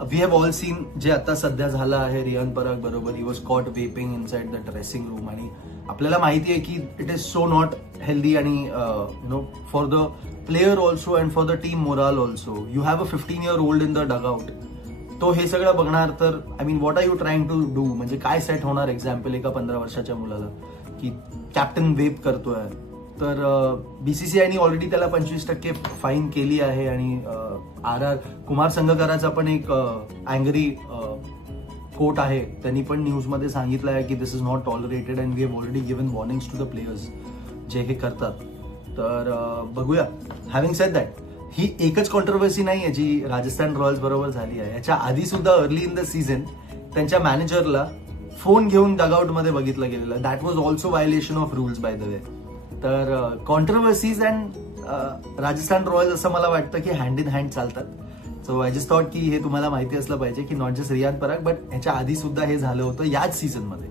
We have all scene जे आता सध्या झालं आहे रियान पराग बरोबर. He was caught weeping inside the dressing room आणि आपल्याला माहिती आहे की it is so not healthy आणि for the player also and for the team morale also. You have a 15 year old in the dugout. तो हे सगळं बघणार तर I mean what are you trying to do. म्हणजे काय set होणार example एका 15 वर्षाच्या मुलाला की कॅप्टन वेप करतोय. तर बीसीसीआयने ऑलरेडी त्याला 25% फाईन केली आहे आणि RR कुमार संगकाराचा पण एक अँग्री कोट आहे. त्यांनी पण न्यूजमध्ये सांगितलं आहे की this is not tolerated and we have already given warnings to the players जे हे करतात. तर बघूया. हॅव्हिंग सेड दॅट, ही एकच कॉन्ट्रोवर्सी नाही आहे जी राजस्थान रॉयल्स बरोबर झाली आहे. याच्या आधी सुद्धा अर्ली इन द सीझन त्यांच्या मॅनेजरला फोन घेऊन डगआउटमध्ये बघितलं गेलेलं. That was also violation of rules by the way. तर कॉन्ट्रोवर्सीज अँड राजस्थान रॉयल्स असं मला वाटतं की हँड इन हँड चालतात. सो आय जस्ट थॉट की हे तुम्हाला माहिती असलं पाहिजे की not just Riyan Parag but ह्याच्या आधी सुद्धा हे झालं होतं याच सीझनमध्ये.